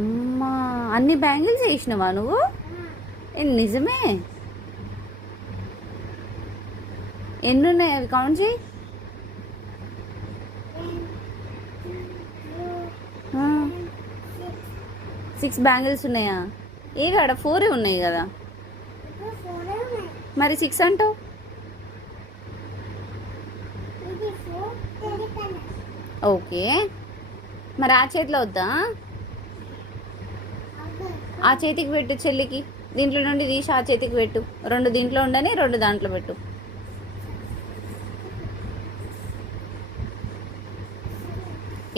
అమ్మా, అన్ని బ్యాంగిల్స్ వేసినావా నువ్వు? నిజమే? ఎన్ని ఉన్నాయి అవి కౌంట్ చేయి. 6 బ్యాంగిల్స్ ఉన్నాయా? ఏవి ఆడ 4 ఉన్నాయి కదా, మరి 6 అంటావు? ఓకే, మరి ఆ చేతిలో వద్దా? ఆ చేతికి పెట్టు చెల్లికి, దీంట్లో నుండి తీసి ఆ చేతికి పెట్టు. 2 దీంట్లో ఉండని 2 దాంట్లో పెట్టు.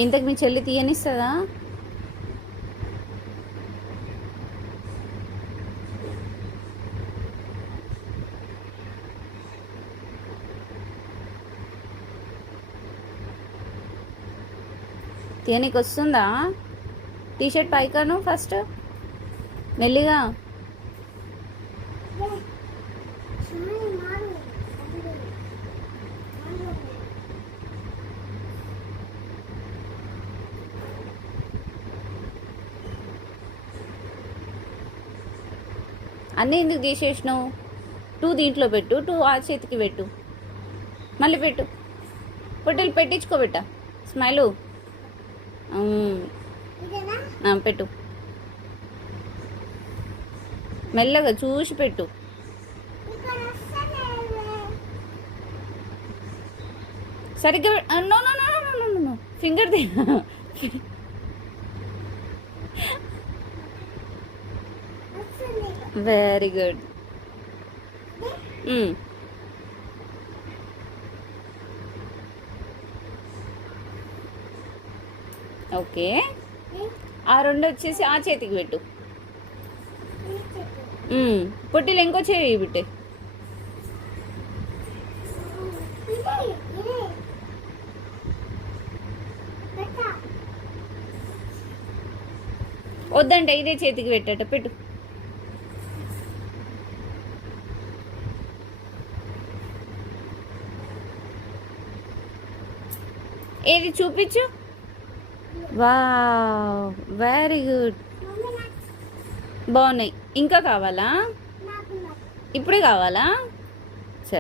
ఇంతకు మీ చెల్లి తీయనిస్తుందా? తీయనికి వస్తుందా? టీషర్ట్ పైకాను ఫస్ట్ మెల్లిగా. అన్నీ ఎందుకు తీసేసినావు? 2 దీంట్లో పెట్టు, 2 ఆ చేతికి పెట్టు, మళ్ళీ పెట్టు. పొట్టెలు పెట్టించుకోబెట్ట. స్మైలు పెట్టు, మెల్లగా చూసి పెట్టు. సరిగ్గా no no no no no no finger ది. Very good. ఓకే, ఆ 2 వచ్చేసి ఆ చేతికి పెట్టు. పొట్టిలు ఇంకో చేయి బిట్టే. వద్దంటే ఇదే చేతికి పెట్టట పెట్టు. ఏది చూపించు. వావ్, వెరీ గుడ్, బాగున్నాయి. ఇంకా కావాలా? ఇప్పుడే కావాలా?